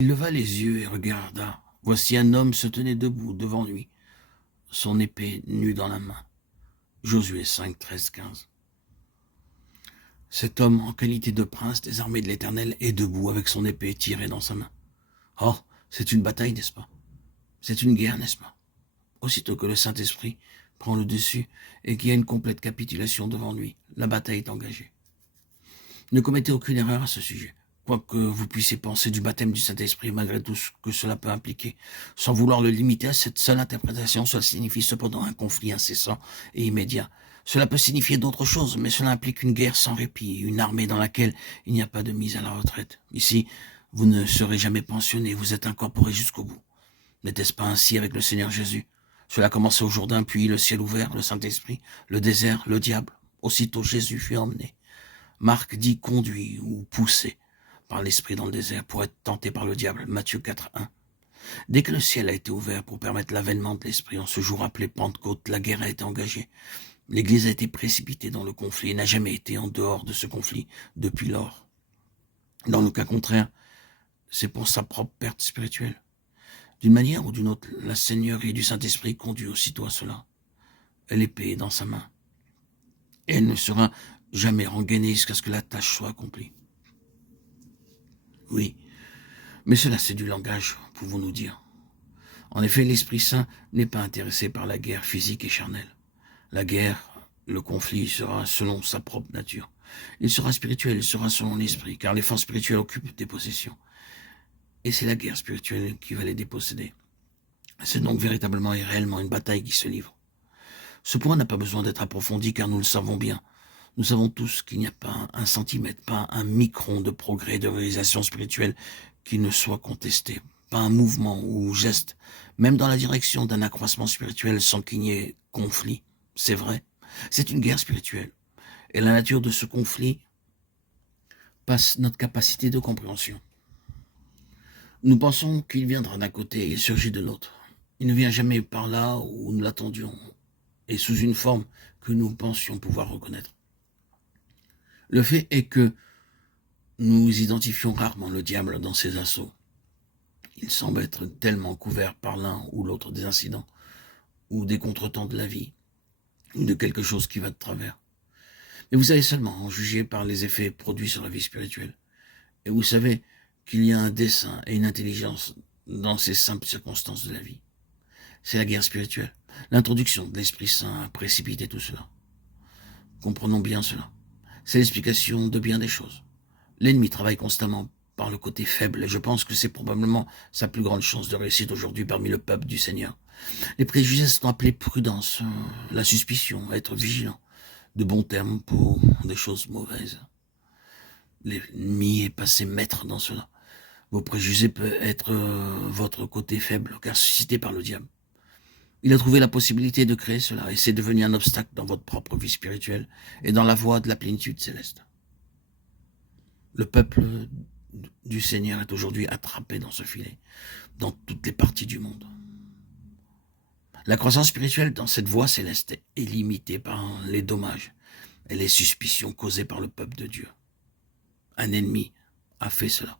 Il leva les yeux et regarda. Voici un homme se tenait debout devant lui, son épée nue dans la main. Josué 5, 13, 15. Cet homme, en qualité de prince des armées de l'Éternel, est debout avec son épée tirée dans sa main. Oh, c'est une bataille, n'est-ce pas? C'est une guerre, n'est-ce pas? Aussitôt que le Saint-Esprit prend le dessus et qu'il y a une complète capitulation devant lui, la bataille est engagée. Ne commettez aucune erreur à ce sujet. Quoi que vous puissiez penser du baptême du Saint-Esprit, malgré tout ce que cela peut impliquer, sans vouloir le limiter à cette seule interprétation, cela signifie cependant un conflit incessant et immédiat. Cela peut signifier d'autres choses, mais cela implique une guerre sans répit, une armée dans laquelle il n'y a pas de mise à la retraite. Ici, vous ne serez jamais pensionné, vous êtes incorporé jusqu'au bout. N'était-ce pas ainsi avec le Seigneur Jésus? Cela commençait au Jourdain, puis le ciel ouvert, le Saint-Esprit, le désert, le diable. Aussitôt Jésus fut emmené. Marc dit conduit ou poussé par l'Esprit dans le désert pour être tenté par le diable. Matthieu 4, 1. Dès que le ciel a été ouvert pour permettre l'avènement de l'Esprit en ce jour appelé Pentecôte, la guerre a été engagée. L'Église a été précipitée dans le conflit et n'a jamais été en dehors de ce conflit depuis lors. Dans le cas contraire, c'est pour sa propre perte spirituelle. D'une manière ou d'une autre, la Seigneurie du Saint-Esprit conduit aussitôt à cela. L'épée est dans sa main. Et elle ne sera jamais rengainée jusqu'à ce que la tâche soit accomplie. Oui, mais cela c'est du langage, pouvons-nous dire. En effet, l'Esprit Saint n'est pas intéressé par la guerre physique et charnelle. La guerre, le conflit sera selon sa propre nature. Il sera spirituel, il sera selon l'Esprit, car les forces spirituelles occupent des possessions. Et c'est la guerre spirituelle qui va les déposséder. C'est donc véritablement et réellement une bataille qui se livre. Ce point n'a pas besoin d'être approfondi, car nous le savons bien. Nous savons tous qu'il n'y a pas un centimètre, pas un micron de progrès, de réalisation spirituelle qui ne soit contesté, pas un mouvement ou geste, même dans la direction d'un accroissement spirituel sans qu'il n'y ait conflit. C'est vrai, c'est une guerre spirituelle. Et la nature de ce conflit passe notre capacité de compréhension. Nous pensons qu'il viendra d'un côté et il surgit de l'autre. Il ne vient jamais par là où nous l'attendions, et sous une forme que nous pensions pouvoir reconnaître. Le fait est que nous identifions rarement le diable dans ses assauts. Il semble être tellement couvert par l'un ou l'autre des incidents, ou des contretemps de la vie, ou de quelque chose qui va de travers. Mais vous savez seulement en juger par les effets produits sur la vie spirituelle. Et vous savez qu'il y a un dessein et une intelligence dans ces simples circonstances de la vie. C'est la guerre spirituelle. L'introduction de l'Esprit Saint a précipité tout cela. Comprenons bien cela. C'est l'explication de bien des choses. L'ennemi travaille constamment par le côté faible, et je pense que c'est probablement sa plus grande chance de réussite aujourd'hui parmi le peuple du Seigneur. Les préjugés sont appelés prudence, la suspicion, être vigilant, de bons termes pour des choses mauvaises. L'ennemi est passé maître dans cela. Vos préjugés peuvent être votre côté faible, car suscité par le diable. Il a trouvé la possibilité de créer cela, et c'est devenu un obstacle dans votre propre vie spirituelle et dans la voie de la plénitude céleste. Le peuple du Seigneur est aujourd'hui attrapé dans ce filet, dans toutes les parties du monde. La croissance spirituelle dans cette voie céleste est limitée par les dommages et les suspicions causées par le peuple de Dieu. Un ennemi a fait cela.